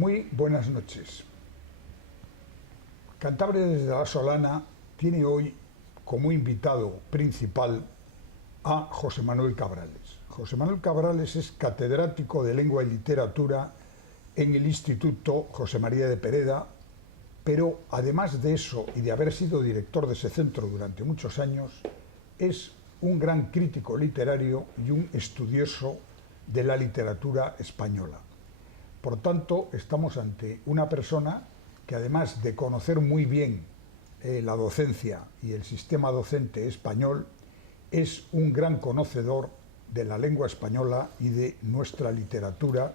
Muy buenas noches. Cantabria desde la Solana tiene hoy como invitado principal a José Manuel Cabrales. José Manuel Cabrales es catedrático de Lengua y Literatura en el Instituto José María de Pereda, pero además de eso y de haber sido director de ese centro durante muchos años, es un gran crítico literario y un estudioso de la literatura española. Por tanto, estamos ante una persona que, además de conocer muy bien la docencia y el sistema docente español, es un gran conocedor de la lengua española y de nuestra literatura,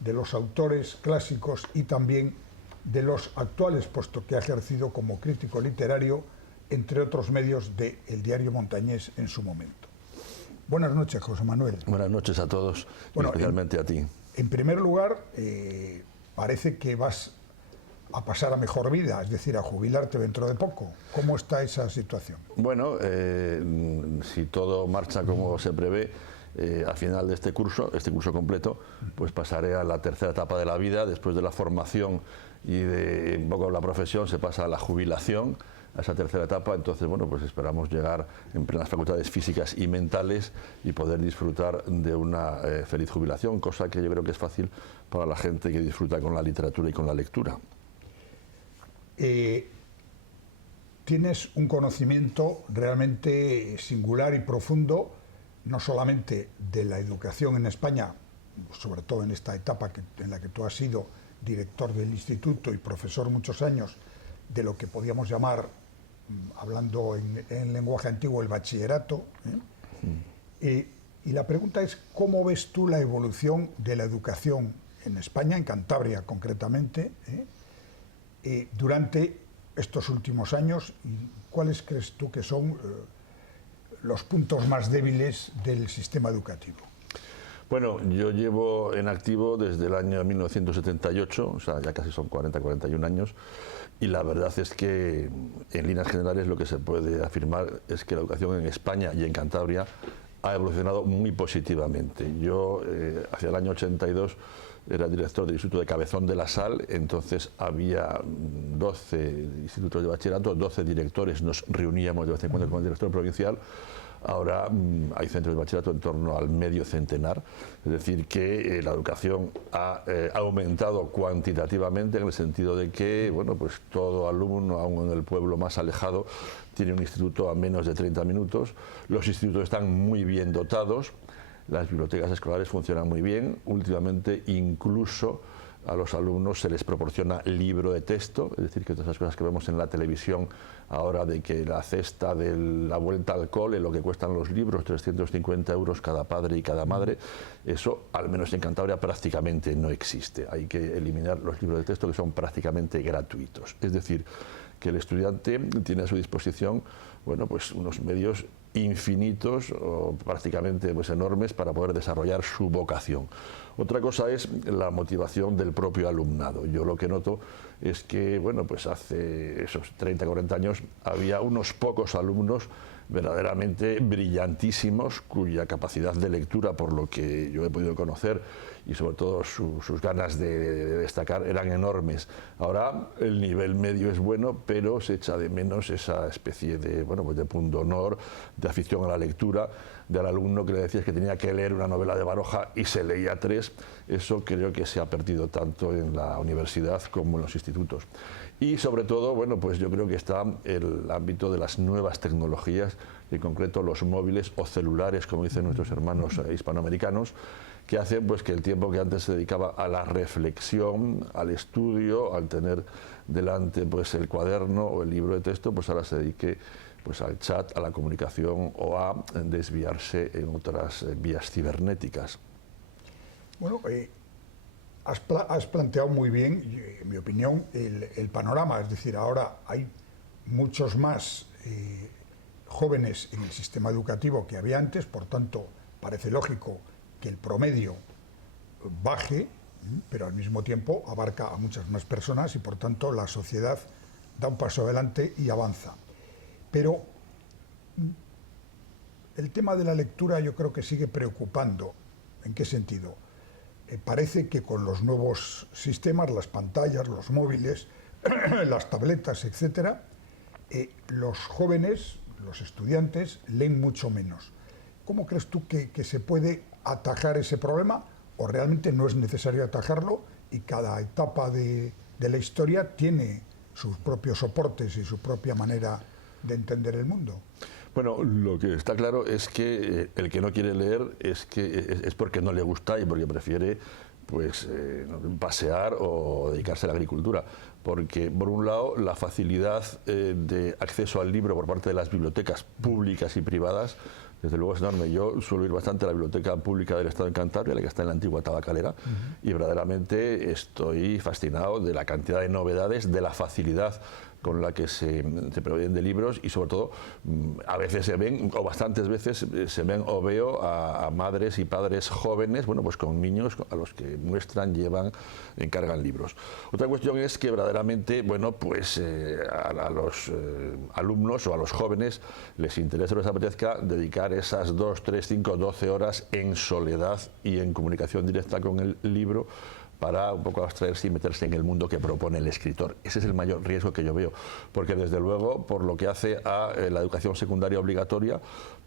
de los autores clásicos y también de los actuales, puesto que ha ejercido como crítico literario, entre otros medios, de El Diario Montañés en su momento. Buenas noches, José Manuel. Buenas noches a todos, bueno, especialmente a ti. En primer lugar, parece que vas a pasar a mejor vida, es decir, a jubilarte dentro de poco. ¿Cómo está esa situación? Bueno, si todo marcha como se prevé, al final de este curso completo, pues pasaré a la tercera etapa de la vida. Después de la formación y de un poco la profesión, se pasa a la jubilación, a esa tercera etapa. Entonces, bueno, pues esperamos llegar en plenas facultades físicas y mentales y poder disfrutar de una feliz jubilación, cosa que yo creo que es fácil para la gente que disfruta con la literatura y con la lectura. Tienes un conocimiento realmente singular y profundo, no solamente de la educación en España, sobre todo en esta etapa en la que tú has sido director del instituto y profesor muchos años, de lo que podíamos llamar, hablando en lenguaje antiguo, el bachillerato. Y la pregunta es, ¿cómo ves tú la evolución de la educación en España, en Cantabria concretamente, durante estos últimos años, y cuáles crees tú que son los puntos más débiles del sistema educativo? Bueno, yo llevo en activo desde el año 1978, o sea, ya casi son 41 años, y la verdad es que en líneas generales lo que se puede afirmar es que la educación en España y en Cantabria ha evolucionado muy positivamente. Yo, hacia el año 82, era director del Instituto de Cabezón de la Sal. Entonces había 12 institutos de bachillerato, 12 directores, nos reuníamos de vez en cuando con el director provincial. Ahora hay centros de bachillerato en torno al medio centenar, es decir, que la educación ha aumentado cuantitativamente, en el sentido de que, bueno, pues todo alumno, aun en el pueblo más alejado, tiene un instituto a menos de 30 minutos. Los institutos están muy bien dotados, las bibliotecas escolares funcionan muy bien. Últimamente incluso a los alumnos se les proporciona libro de texto, es decir, que todas esas cosas que vemos en la televisión ahora, de que la cesta de la vuelta al cole, lo que cuestan los libros, 350 euros cada padre y cada madre, eso, al menos en Cantabria, prácticamente no existe. Hay que eliminar los libros de texto, que son prácticamente gratuitos. Es decir, que el estudiante tiene a su disposición, bueno, pues unos medios infinitos o prácticamente pues enormes para poder desarrollar su vocación. Otra cosa es la motivación del propio alumnado. Yo lo que noto es que, bueno, pues hace esos 30, 40 años había unos pocos alumnos verdaderamente brillantísimos, cuya capacidad de lectura, por lo que yo he podido conocer, y sobre todo sus ganas de destacar, eran enormes. Ahora el nivel medio es bueno, pero se echa de menos esa especie de, bueno, pues de pundonor, de afición a la lectura, del alumno que le decías que tenía que leer una novela de Baroja y se leía 3. Eso creo que se ha perdido tanto en la universidad como en los institutos. Y sobre todo, bueno, pues yo creo que está el ámbito de las nuevas tecnologías, en concreto los móviles o celulares, como dicen nuestros hermanos hispanoamericanos, que hacen pues que el tiempo que antes se dedicaba a la reflexión, al estudio, al tener delante pues el cuaderno o el libro de texto, pues ahora se dedique pues al chat, a la comunicación o a desviarse en otras vías cibernéticas. Bueno, has planteado muy bien, en mi opinión, el panorama. Es decir, ahora hay muchos más jóvenes en el sistema educativo que había antes, por tanto, parece lógico que el promedio baje, pero al mismo tiempo abarca a muchas más personas y, por tanto, la sociedad da un paso adelante y avanza. Pero el tema de la lectura yo creo que sigue preocupando. ¿En qué sentido? parece que con los nuevos sistemas, las pantallas, los móviles, las tabletas, etcétera, los jóvenes, los estudiantes, leen mucho menos. ¿Cómo crees tú que se puede atajar ese problema, o realmente no es necesario atajarlo y cada etapa de la historia tiene sus propios soportes y su propia manera de entender el mundo? Bueno, lo que está claro es que el que no quiere leer es porque no le gusta y porque prefiere pues pasear o dedicarse a la agricultura, porque por un lado la facilidad de acceso al libro por parte de las bibliotecas públicas y privadas desde luego es enorme. Yo suelo ir bastante a la Biblioteca Pública del Estado de Cantabria, la que está en la antigua Tabacalera, y verdaderamente estoy fascinado de la cantidad de novedades, de la facilidad con la que se proveen de libros y sobre todo a veces se ven, o bastantes veces se ven o veo a madres y padres jóvenes, bueno, pues con niños a los que muestran, llevan, encargan libros. Otra cuestión es que verdaderamente, bueno, pues a los alumnos o a los jóvenes les interesa o les apetezca dedicar esas 2, 3, 5, 12 horas en soledad y en comunicación directa con el libro, para un poco abstraerse y meterse en el mundo que propone el escritor. Ese es el mayor riesgo que yo veo, porque desde luego, por lo que hace a la educación secundaria obligatoria,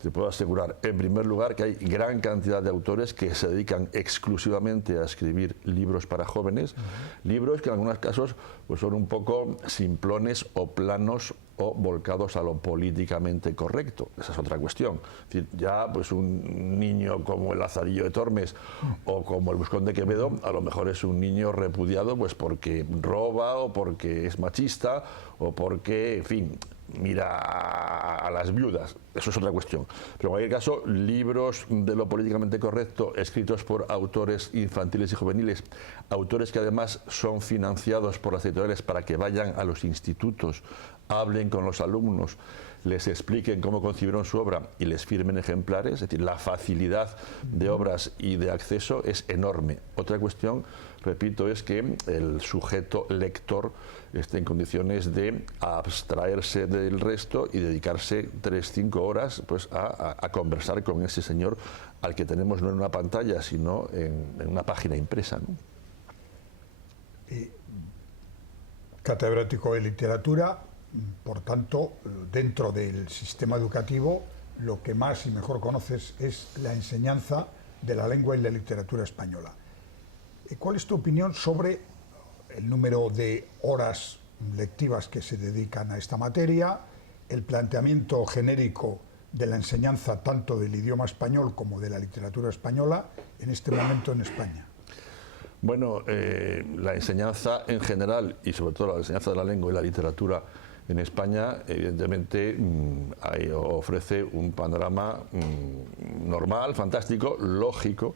te puedo asegurar, en primer lugar, que hay gran cantidad de autores que se dedican exclusivamente a escribir libros para jóvenes, libros que en algunos casos pues son un poco simplones o planos o volcados a lo políticamente correcto. Esa es otra cuestión. Es decir, ya pues un niño como el Lazarillo de Tormes o como el Buscón de Quevedo, a lo mejor es un niño repudiado pues porque roba o porque es machista o porque, en fin, mira a las viudas. Eso es otra cuestión. Pero en cualquier caso, libros de lo políticamente correcto escritos por autores infantiles y juveniles, autores que además son financiados por las editoriales para que vayan a los institutos, hablen con los alumnos, les expliquen cómo concibieron su obra y les firmen ejemplares. Es decir, la facilidad de obras y de acceso es enorme. Otra cuestión, repito, es que el sujeto lector esté en condiciones de abstraerse del resto y dedicarse 3-5 horas pues, a conversar con ese señor al que tenemos no en una pantalla, sino en una página impresa, ¿no? Catedrático de literatura, por tanto, dentro del sistema educativo, lo que más y mejor conoces es la enseñanza de la lengua y la literatura española. ¿Cuál es tu opinión sobre el número de horas lectivas que se dedican a esta materia, el planteamiento genérico de la enseñanza tanto del idioma español como de la literatura española en este momento en España? Bueno, la enseñanza en general y sobre todo la enseñanza de la lengua y la literatura en España, evidentemente, ofrece un panorama normal, fantástico, lógico,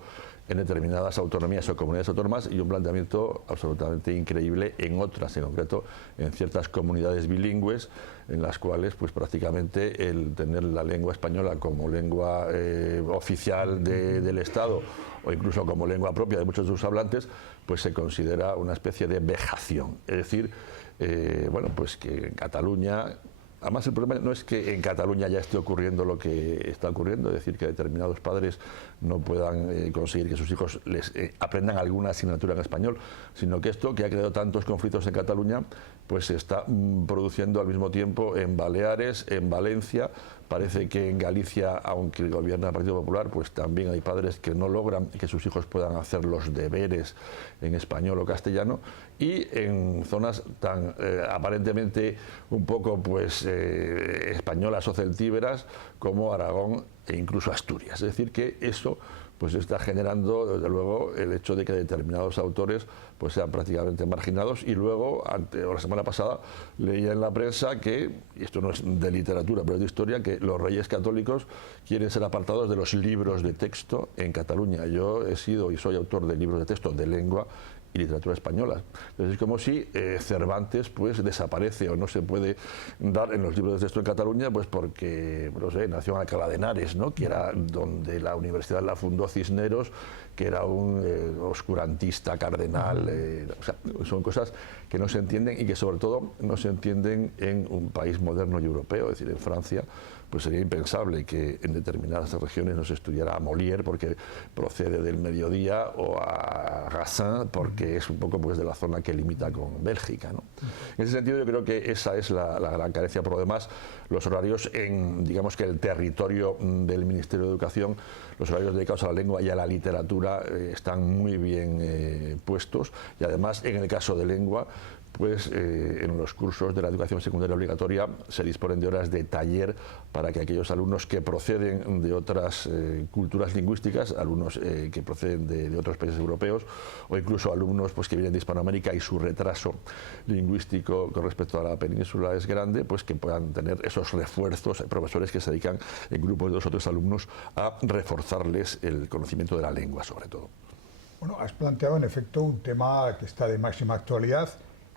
en determinadas autonomías o comunidades autónomas y un planteamiento absolutamente increíble en otras, en concreto en ciertas comunidades bilingües en las cuales pues prácticamente el tener la lengua española como lengua oficial del Estado o incluso como lengua propia de muchos de sus hablantes pues se considera una especie de vejación. Es decir, bueno, pues que en Cataluña, además el problema no es que en Cataluña ya esté ocurriendo lo que está ocurriendo, es decir, que determinados padres no puedan conseguir que sus hijos les aprendan alguna asignatura en español, sino que esto, que ha creado tantos conflictos en Cataluña, pues se está produciendo al mismo tiempo en Baleares, en Valencia. Parece que en Galicia, aunque gobierna el Partido Popular, pues también hay padres que no logran que sus hijos puedan hacer los deberes en español o castellano, y en zonas tan aparentemente un poco pues españolas o celtíberas como Aragón e incluso Asturias. Es decir, que eso pues está generando, desde luego, el hecho de que determinados autores pues sean prácticamente marginados. Y luego, la semana pasada, leía en la prensa que, y esto no es de literatura, pero es de historia, que los reyes católicos quieren ser apartados de los libros de texto en Cataluña. Yo he sido y soy autor de libros de texto de lengua y literatura española. Entonces es como si Cervantes pues desaparece o no se puede dar en los libros de texto en Cataluña pues porque, no sé, nació en Alcalá de Henares, ¿no? Que era donde la universidad la fundó Cisneros, que era un oscurantista cardenal. O sea, son cosas que no se entienden y que sobre todo no se entienden en un país moderno y europeo. Es decir, en Francia pues sería impensable que en determinadas regiones no se estudiara a Molière porque procede del mediodía, o a Racine porque es un poco pues de la zona que limita con Bélgica, ¿no? En ese sentido yo creo que esa es la gran carencia. Por lo demás, los horarios en, digamos que el territorio del Ministerio de Educación, los horarios dedicados a la lengua y a la literatura están muy bien puestos, y además en el caso de lengua, pues en los cursos de la educación secundaria obligatoria se disponen de horas de taller para que aquellos alumnos que proceden de otras culturas lingüísticas, alumnos que proceden de otros países europeos, o incluso alumnos pues que vienen de Hispanoamérica y su retraso lingüístico con respecto a la península es grande, pues que puedan tener esos refuerzos, profesores que se dedican en grupos de 2 o 3 alumnos a reforzarles el conocimiento de la lengua, sobre todo. Bueno, has planteado en efecto un tema que está de máxima actualidad,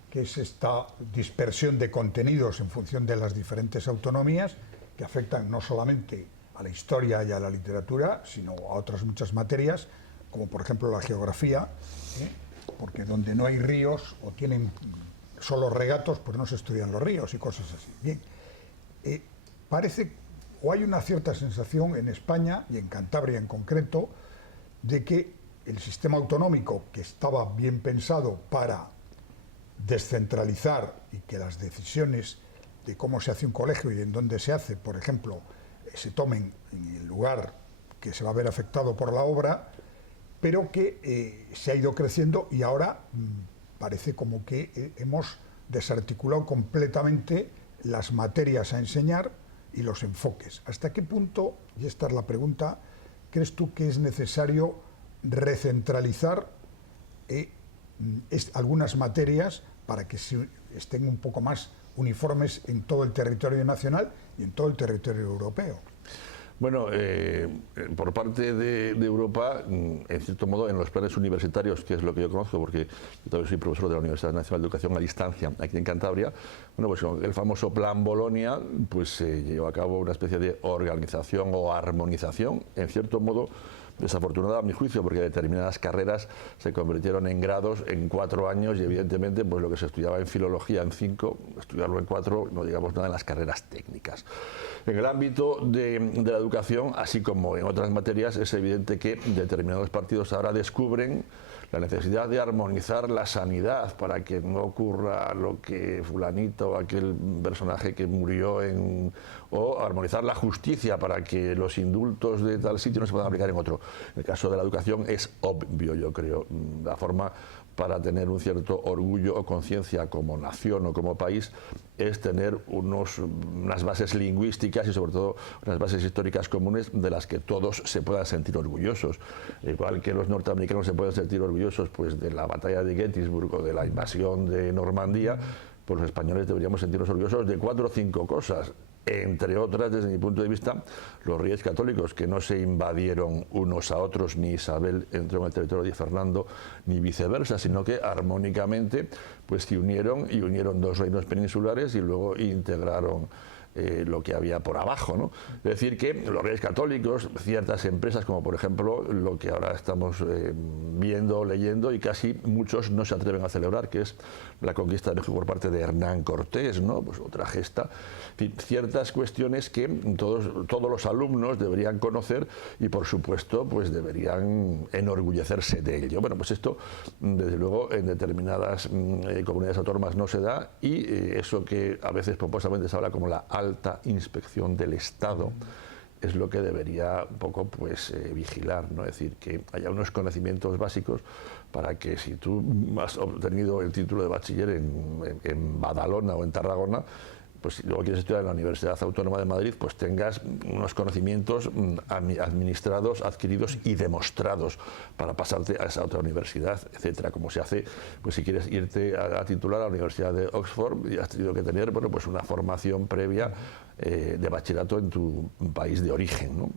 que es esta dispersión de contenidos en función de las diferentes autonomías, que afectan no solamente a la historia y a la literatura, sino a otras muchas materias, como por ejemplo la geografía, porque donde no hay ríos o tienen solo regatos, pues no se estudian los ríos y cosas así. Bien, parece, o hay una cierta sensación en España, y en Cantabria en concreto, de que el sistema autonómico, que estaba bien pensado para descentralizar y que las decisiones de cómo se hace un colegio y en dónde se hace, por ejemplo, se tomen en el lugar que se va a ver afectado por la obra, pero que se ha ido creciendo y ahora parece como que hemos desarticulado completamente las materias a enseñar y los enfoques. ¿Hasta qué punto, y esta es la pregunta, crees tú que es necesario recentralizar algunas materias para que estén un poco más uniformes en todo el territorio nacional y en todo el territorio europeo? Bueno, por parte de Europa, en cierto modo, en los planes universitarios, que es lo que yo conozco, porque yo también soy profesor de la Universidad Nacional de Educación a Distancia, aquí en Cantabria, bueno, pues el famoso Plan Bolonia, pues se llevó a cabo una especie de organización o armonización, en cierto modo, desafortunada a mi juicio, porque determinadas carreras se convirtieron en grados en 4 años y evidentemente pues lo que se estudiaba en filología en 5, estudiarlo en 4, no digamos nada en las carreras técnicas. En el ámbito de la educación, así como en otras materias, es evidente que determinados partidos ahora descubren la necesidad de armonizar la sanidad para que no ocurra lo que fulanito, aquel personaje que murió o armonizar la justicia para que los indultos de tal sitio no se puedan aplicar en otro. En el caso de la educación es obvio, yo creo, la forma para tener un cierto orgullo o conciencia como nación o como país es tener unas bases lingüísticas y sobre todo unas bases históricas comunes de las que todos se puedan sentir orgullosos. Igual que los norteamericanos se pueden sentir orgullosos pues de la batalla de Gettysburg o de la invasión de Normandía, pues los españoles deberíamos sentirnos orgullosos de 4 o 5 cosas. Entre otras, desde mi punto de vista, los reyes católicos, que no se invadieron unos a otros, ni Isabel entró en el territorio de Fernando, ni viceversa, sino que armónicamente pues se unieron y unieron 2 reinos peninsulares y luego integraron lo que había por abajo, ¿no? Es decir, que los reyes católicos, ciertas empresas, como por ejemplo lo que ahora estamos viendo, leyendo, y casi muchos no se atreven a celebrar, que es la conquista de México por parte de Hernán Cortés, ¿no? Pues otra gesta. En fin, ciertas cuestiones que todos los alumnos deberían conocer y, por supuesto, pues deberían enorgullecerse de ello. Bueno, pues esto, desde luego, en determinadas comunidades autónomas no se da, y eso que a veces pomposamente se habla como la alta inspección del Estado es lo que debería un poco pues vigilar, ¿no? Es decir, que haya unos conocimientos básicos para que si tú has obtenido el título de bachiller en Badalona o en Tarragona, pues si luego quieres estudiar en la Universidad Autónoma de Madrid, pues tengas unos conocimientos administrados, adquiridos y demostrados para pasarte a esa otra universidad, etcétera. Como se hace, pues si quieres irte a titular a la Universidad de Oxford y has tenido que tener, bueno, pues una formación previa de bachillerato en tu país de origen, ¿no?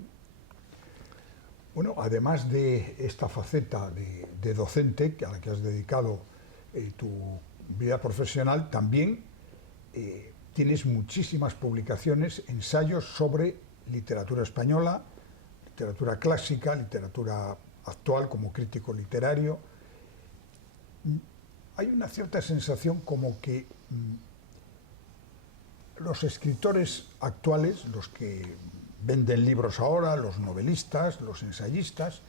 Bueno, además de esta faceta de docente a la que has dedicado tu vida profesional, también tienes muchísimas publicaciones, ensayos sobre literatura española, literatura clásica, literatura actual como crítico literario. Hay una cierta sensación como que los escritores actuales, los que venden libros ahora, los novelistas, los ensayistas,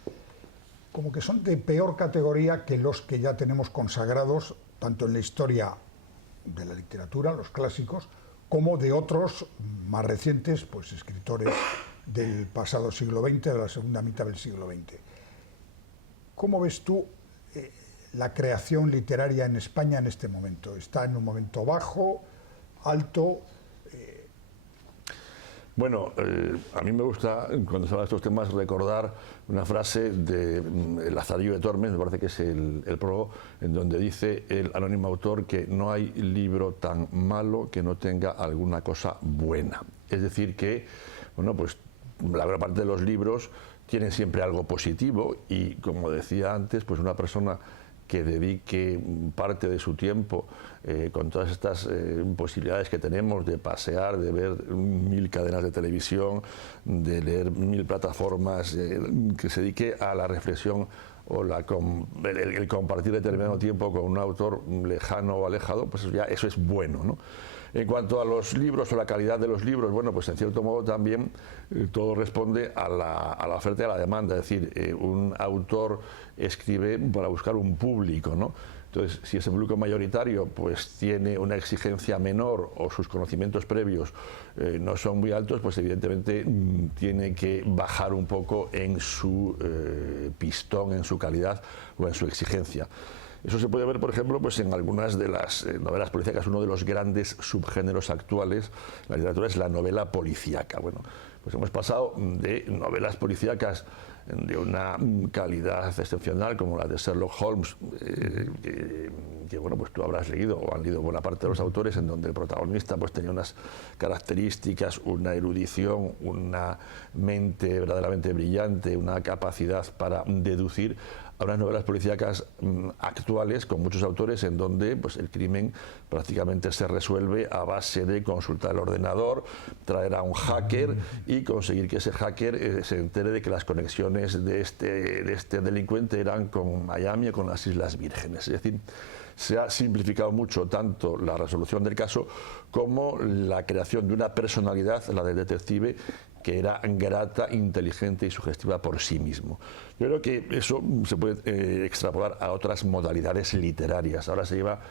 como que son de peor categoría que los que ya tenemos consagrados, tanto en la historia de la literatura, los clásicos, como de otros más recientes, pues escritores del pasado siglo XX, de la segunda mitad del siglo XX. ¿Cómo ves tú la creación literaria en España en este momento? ¿Está en un momento bajo, alto? Bueno, a mí me gusta, cuando se habla de estos temas, recordar una frase de Lazarillo de Tormes, me parece que es el prólogo, en donde dice el anónimo autor que no hay libro tan malo que no tenga alguna cosa buena. Es decir que, bueno, pues la gran parte de los libros tienen siempre algo positivo y, como decía antes, pues una persona que dedique parte de su tiempo con todas estas posibilidades que tenemos de pasear, de ver 1000 cadenas de televisión, de leer 1000 plataformas, que se dedique a la reflexión o el compartir determinado tiempo con un autor lejano o alejado, pues ya eso es bueno, ¿no? En cuanto a los libros o la calidad de los libros, bueno, pues en cierto modo también todo responde a la oferta y a la demanda. Es decir, un autor escribe para buscar un público, ¿no? Entonces, si ese público mayoritario pues tiene una exigencia menor o sus conocimientos previos no son muy altos, pues evidentemente tiene que bajar un poco en su pistón, en su calidad o en su exigencia. Eso se puede ver, por ejemplo, pues en algunas de las novelas policíacas. Uno de los grandes subgéneros actuales en la literatura es la novela policíaca. Bueno, pues hemos pasado de novelas policíacas de una calidad excepcional como la de Sherlock Holmes, que bueno, pues tú habrás leído o han leído buena parte de los autores, en donde el protagonista pues tenía unas características, una erudición, una mente verdaderamente brillante, una capacidad para deducir, a unas novelas policíacas actuales con muchos autores en donde pues el crimen prácticamente se resuelve a base de consultar el ordenador, traer a un hacker y conseguir que ese hacker se entere de que las conexiones de este delincuente eran con Miami o con las Islas Vírgenes. Es decir, se ha simplificado mucho tanto la resolución del caso como la creación de una personalidad, la del detective, que era grata, inteligente y sugestiva por sí mismo. Yo creo que eso se puede extrapolar a otras modalidades literarias. Ahora se lleva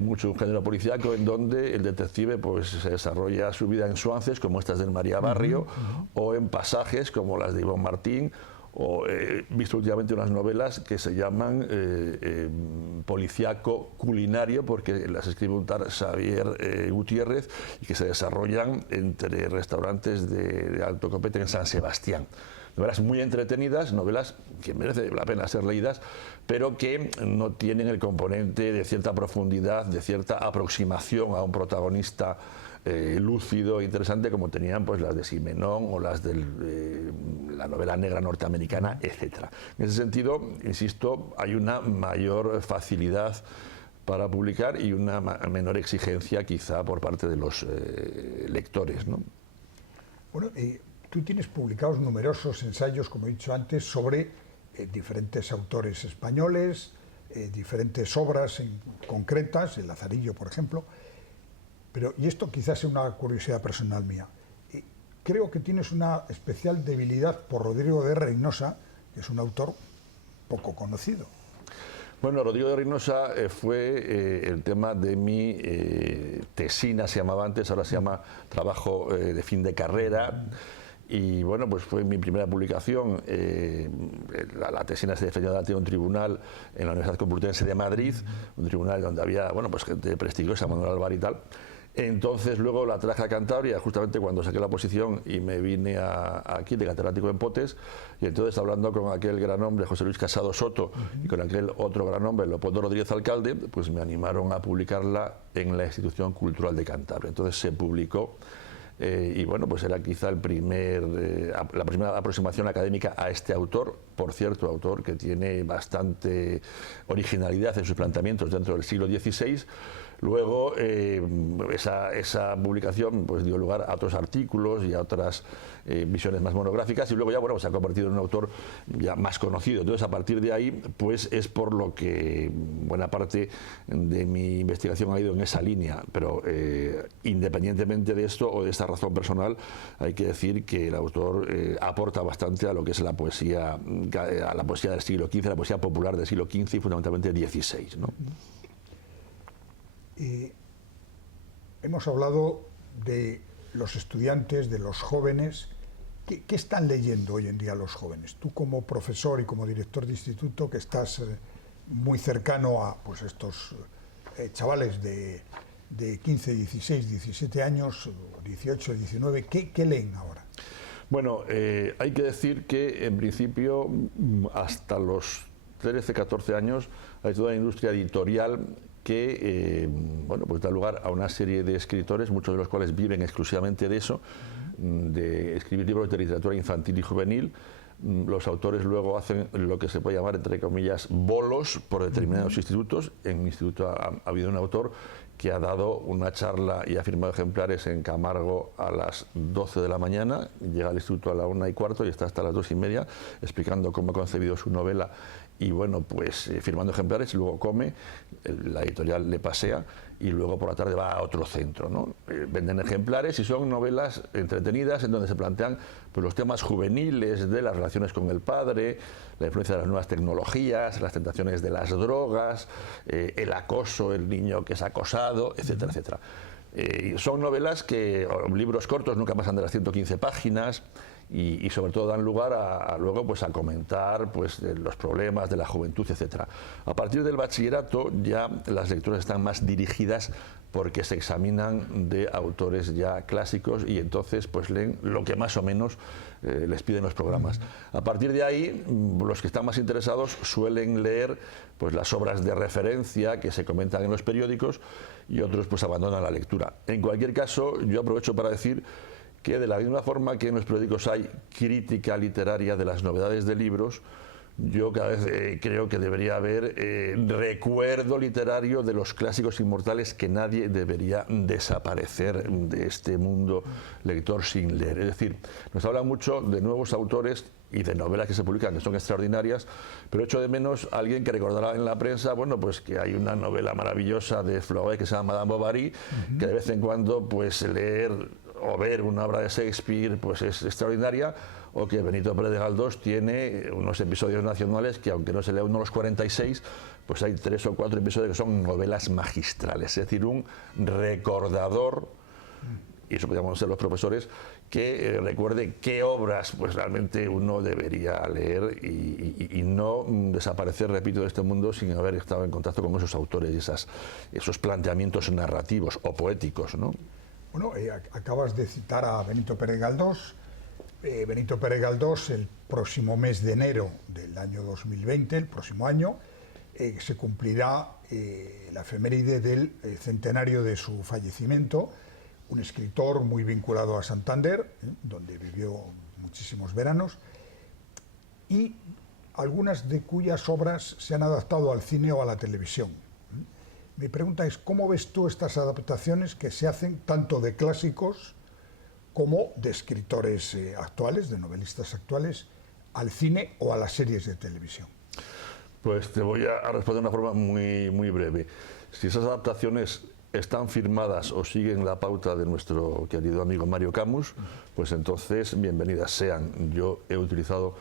mucho un género policíaco en donde el detective pues se desarrolla su vida en suances, como estas del María Barrio, o en pasajes como las de Ivonne Martín, o he visto últimamente unas novelas que se llaman policíaco culinario, porque las escribe un tal Xavier Gutiérrez, y que se desarrollan entre restaurantes de alto copete en San Sebastián. Novelas muy entretenidas, novelas que merece la pena ser leídas, pero que no tienen el componente de cierta profundidad, de cierta aproximación a un protagonista lúcido e interesante, como tenían pues las de Simenón o las de la novela negra norteamericana, etc. En ese sentido, insisto, hay una mayor facilidad para publicar y una menor exigencia quizá por parte de los lectores, ¿no? Bueno, tú tienes publicados numerosos ensayos, como he dicho antes, sobre diferentes autores españoles, diferentes obras concretas, el Lazarillo, por ejemplo. Pero, y esto quizás sea una curiosidad personal mía, creo que tienes una especial debilidad por Rodrigo de Reinosa, que es un autor poco conocido. Bueno, Rodrigo de Reinosa fue el tema de mi tesina, se llamaba antes, ahora se llama trabajo de fin de carrera. Y bueno, pues fue mi primera publicación. La tesina se defendió ante un tribunal en la Universidad Complutense de Madrid, un tribunal donde había, bueno, pues gente prestigiosa, Manuel Alvar y tal. Entonces luego la traje a Cantabria, justamente cuando saqué la oposición y me vine aquí de catedrático en Potes, y entonces hablando con aquel gran hombre José Luis Casado Soto y con aquel otro gran hombre Leopoldo Rodríguez Alcalde, pues me animaron a publicarla en la Institución Cultural de Cantabria. Entonces se publicó. Y bueno, pues era quizá la primera aproximación académica a este autor, por cierto, autor que tiene bastante originalidad en sus planteamientos dentro del siglo XVI. Luego, esa publicación pues, dio lugar a otros artículos y a otras visiones más monográficas, y luego ya bueno, se ha convertido en un autor ya más conocido. Entonces, a partir de ahí, pues es por lo que buena parte de mi investigación ha ido en esa línea. Pero independientemente de esto o de esta razón personal, hay que decir que el autor aporta bastante a lo que es la poesía, a la poesía del siglo XV, la poesía popular del siglo XV y fundamentalmente XVI, ¿no? Hemos hablado de los estudiantes, de los jóvenes. ¿Qué están leyendo hoy en día los jóvenes? Tú como profesor y como director de instituto, que estás muy cercano a pues, estos chavales de 15, 16, 17 años, 18, 19, ¿qué leen ahora? Bueno, hay que decir que en principio hasta los 13, 14 años hay toda una industria editorial que bueno, pues da lugar a una serie de escritores, muchos de los cuales viven exclusivamente de eso, de escribir libros de literatura infantil y juvenil. Los autores luego hacen lo que se puede llamar, entre comillas, bolos por determinados institutos. En mi instituto ha habido un autor que ha dado una charla y ha firmado ejemplares en Camargo a las 12 de la mañana, llega al instituto a la 1:15 y está hasta las 2:30 explicando cómo ha concebido su novela y bueno, pues firmando ejemplares, luego come, la editorial le pasea y luego por la tarde va a otro centro, ¿no? Venden ejemplares y son novelas entretenidas en donde se plantean pues, los temas juveniles de las relaciones con el padre, la influencia de las nuevas tecnologías, las tentaciones de las drogas, el acoso, el niño que es acosado, etcétera, etcétera. Son novelas que, o libros cortos, nunca pasan de las 115 páginas, y sobre todo dan lugar luego pues a comentar pues los problemas de la juventud, etcétera. A partir del bachillerato ya las lecturas están más dirigidas porque se examinan de autores ya clásicos y entonces pues leen lo que más o menos les piden los programas. A partir de ahí los que están más interesados suelen leer pues las obras de referencia que se comentan en los periódicos y otros pues abandonan la lectura. En cualquier caso, yo aprovecho para decir que de la misma forma que en los periódicos hay crítica literaria de las novedades de libros, yo cada vez creo que debería haber recuerdo literario de los clásicos inmortales, que nadie debería desaparecer de este mundo lector sin leer. Es decir, nos hablan mucho de nuevos autores y de novelas que se publican que son extraordinarias, pero echo de menos a alguien que recordará en la prensa, bueno, pues que hay una novela maravillosa de Flaubert que se llama Madame Bovary, que de vez en cuando pues leer o ver una obra de Shakespeare pues es extraordinaria, o que Benito Pérez de Galdós tiene unos episodios nacionales que, aunque no se lea uno los 46, pues hay 3 o 4 episodios que son novelas magistrales, es decir, un recordador, y eso podríamos ser los profesores, que recuerde qué obras pues realmente uno debería leer y no desaparecer, repito, de este mundo sin haber estado en contacto con esos autores y esos planteamientos narrativos o poéticos, ¿no? Bueno, acabas de citar a Benito Pérez Galdós. Benito Pérez Galdós, el próximo mes de enero del año 2020, el próximo año, se cumplirá la efeméride del centenario de su fallecimiento. Un escritor muy vinculado a Santander, donde vivió muchísimos veranos, y algunas de cuyas obras se han adaptado al cine o a la televisión. Mi pregunta es, ¿cómo ves tú estas adaptaciones que se hacen tanto de clásicos como de escritores actuales, de novelistas actuales, al cine o a las series de televisión? Pues te voy a responder de una forma muy, muy breve. Si esas adaptaciones están firmadas o siguen la pauta de nuestro querido amigo Mario Camus, pues entonces bienvenidas sean. Yo he utilizado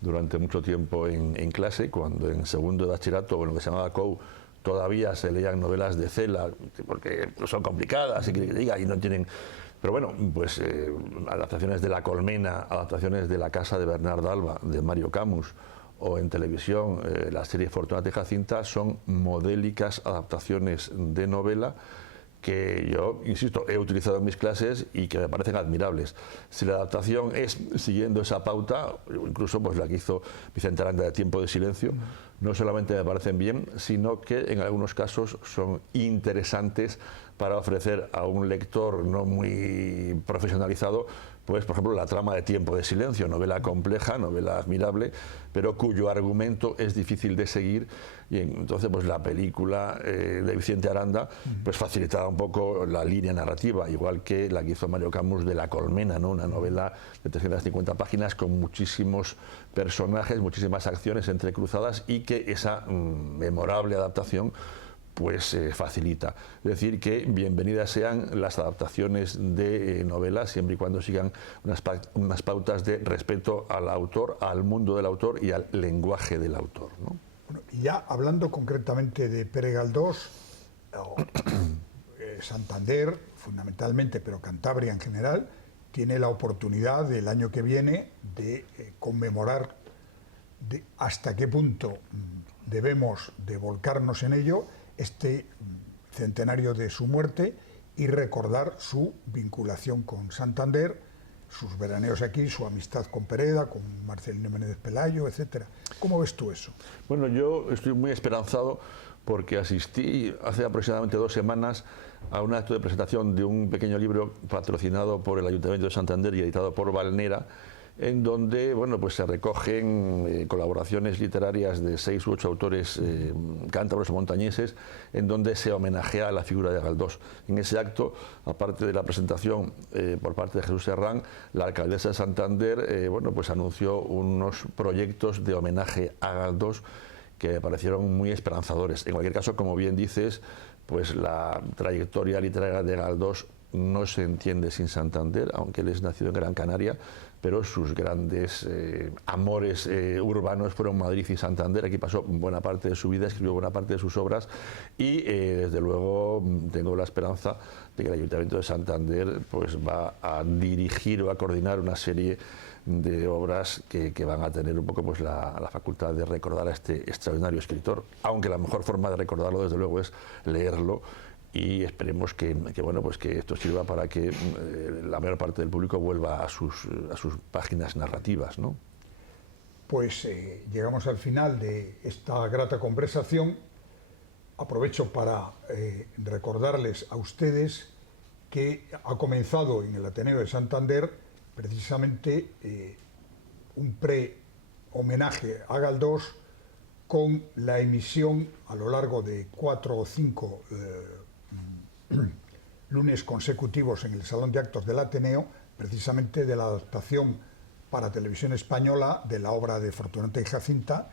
durante mucho tiempo en clase, cuando en segundo de bachillerato, o en lo que se llamaba COU, todavía se leían novelas de Cela, porque son complicadas y que diga, y no tienen... Pero bueno, pues adaptaciones de La Colmena, adaptaciones de La Casa de Bernard Alba, de Mario Camus, o en televisión la serie Fortunata y Jacinta, son modélicas adaptaciones de novela que yo, insisto, he utilizado en mis clases y que me parecen admirables. Si la adaptación es siguiendo esa pauta, incluso pues la que hizo Vicente Aranda de Tiempo de Silencio, no solamente me parecen bien, sino que en algunos casos son interesantes para ofrecer a un lector no muy profesionalizado pues por ejemplo la trama de Tiempo de silencio, novela compleja, novela admirable, pero cuyo argumento es difícil de seguir, y entonces pues la película de Vicente Aranda pues facilitaba un poco la línea narrativa, igual que la que hizo Mario Camus de La colmena, ¿no? Una novela de 350 páginas con muchísimos personajes, muchísimas acciones entrecruzadas, y que esa memorable adaptación pues facilita. Es decir, que bienvenidas sean las adaptaciones de novelas, siempre y cuando sigan unas pautas de respeto al autor, al mundo del autor y al lenguaje del autor, ¿no? Bueno, y ya hablando concretamente de Pere Galdós, Santander fundamentalmente, pero Cantabria en general, tiene la oportunidad del año que viene de conmemorar hasta qué punto debemos de volcarnos en ello, este centenario de su muerte, y recordar su vinculación con Santander, sus veraneos aquí, su amistad con Pereda, con Marcelino Menéndez Pelayo, etcétera. ¿Cómo ves tú eso? Bueno, yo estoy muy esperanzado porque asistí hace aproximadamente 2 semanas a un acto de presentación de un pequeño libro patrocinado por el Ayuntamiento de Santander y editado por Valnera, en donde bueno, pues se recogen colaboraciones literarias de 6 u 8 autores cántabros o montañeses, en donde se homenajea a la figura de Galdós. En ese acto, aparte de la presentación por parte de Jesús Serrán, la alcaldesa de Santander bueno, pues anunció unos proyectos de homenaje a Galdós que me parecieron muy esperanzadores. En cualquier caso, como bien dices, pues la trayectoria literaria de Galdós no se entiende sin Santander, aunque él es nacido en Gran Canaria, pero sus grandes amores urbanos fueron Madrid y Santander. Aquí pasó buena parte de su vida, escribió buena parte de sus obras, y desde luego tengo la esperanza de que el Ayuntamiento de Santander pues va a dirigir o a coordinar una serie de obras que van a tener un poco pues la facultad de recordar a este extraordinario escritor, aunque la mejor forma de recordarlo desde luego es leerlo, y esperemos que bueno, pues que esto sirva para que la mayor parte del público vuelva a sus páginas narrativas, ¿no? Pues llegamos al final de esta grata conversación. Aprovecho para recordarles a ustedes que ha comenzado en el Ateneo de Santander precisamente un pre-homenaje a Galdós, con la emisión a lo largo de 4 o 5 lunes consecutivos en el Salón de Actos del Ateneo, precisamente de la adaptación para Televisión Española de la obra de Fortunata y Jacinta,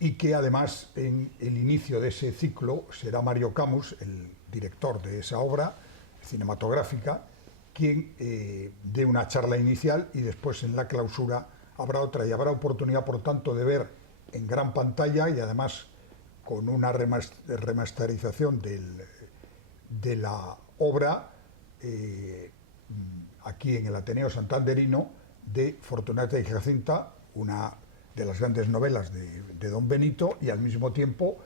y que además en el inicio de ese ciclo será Mario Camus, el director de esa obra cinematográfica, quien dé una charla inicial, y después en la clausura habrá otra, y habrá oportunidad por tanto de ver en gran pantalla, y además con una remasterización de la obra aquí en el Ateneo Santanderino de Fortunata y Jacinta, una de las grandes novelas de Don Benito, y al mismo tiempo,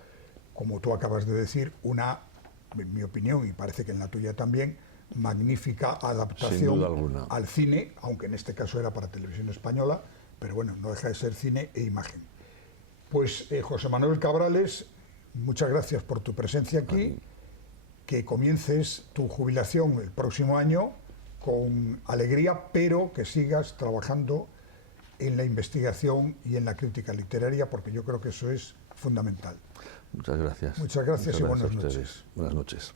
como tú acabas de decir, una, en mi opinión, y parece que en la tuya también, magnífica adaptación al cine, aunque en este caso era para Televisión Española, pero bueno, no deja de ser cine e imagen. Pues José Manuel Cabrales, muchas gracias por tu presencia aquí, que comiences tu jubilación el próximo año con alegría, pero que sigas trabajando en la investigación y en la crítica literaria, porque yo creo que eso es fundamental. Muchas gracias. Muchas gracias y buenas a ustedes. noches. Buenas noches.